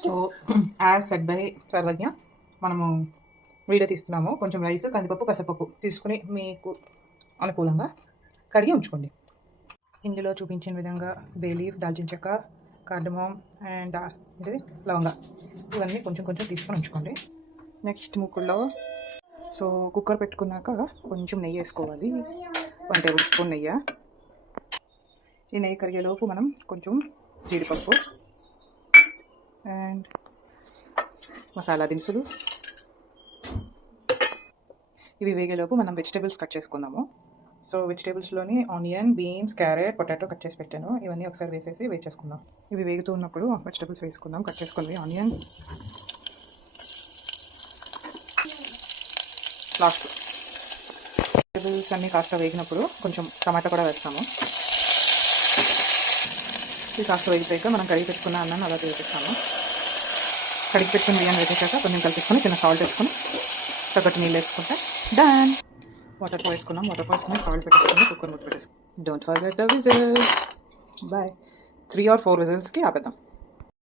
So as set by సర్వజ్ఞ మనము video తీస్తున్నాము. కొంచెం rice, కందిపప్పు, పెసరపప్పు తీసుకుని మీకు అనుకూలంగా కడిగి ఉంచుకోండి. ఇందులో చూపించిన విధంగా బే లీఫ్, దాల్చిన చెక్క, కార్డమమ్ అండ్ ఇది లవంగా, ఇవన్నీ కొంచెం కొంచెం తీసుకొని ఉంచుకోండి. నెక్స్ట్ ముక్కుల్లో సో కుక్కర్ పెట్టుకున్నాక కొంచెం నెయ్యి వేసుకోవాలి, 1 టేబుల్ స్పూన్ నెయ్యి. ఈ నెయ్యి కరిగేలోపు మనం కొంచెం జీడిపప్పు అండ్ మసాలా దినుసులు ఇవి వేగేలోపు మనం వెజిటేబుల్స్ కట్ చేసుకుందాము. సో వెజిటేబుల్స్లోని onion, beans, carrot, potato cut చేసి పెట్టాను. ఇవన్నీ ఒకసారి వేసేసి వేచేసుకుందాం. ఇవి వేగుతూ ఉన్నప్పుడు వెజిటేబుల్స్ వేసుకుందాం. కట్ చేసుకుంది ఆనియన్ లాస్ట్. వెజిటేబుల్స్ అన్నీ కాస్త వేగినప్పుడు కొంచెం టమాటా కూడా వేస్తాము. ఇది కాస్త వేగిపోయాక మనం కడిగి పెట్టుకున్న అన్నాన్ని అలా వేసేస్తాము. కడిగి పెట్టుకుని బియ్యాన్ని వేసేసాక కొంచెం కలిపేసుకొని చిన్న సాల్ట్ వేసుకొని తగ్గట్టు నీళ్ళు వేసుకుంటే డన్. వాటర్ వేసుకున్నాం. వాటర్ వేసుకుని సాల్ట్ పెట్టేసుకుని కుక్కర్ మూత పెట్టేసుకున్నాం. Don't forget the whistles. Bye. 3 or 4 విజిల్స్కి ఆపేద్దాం.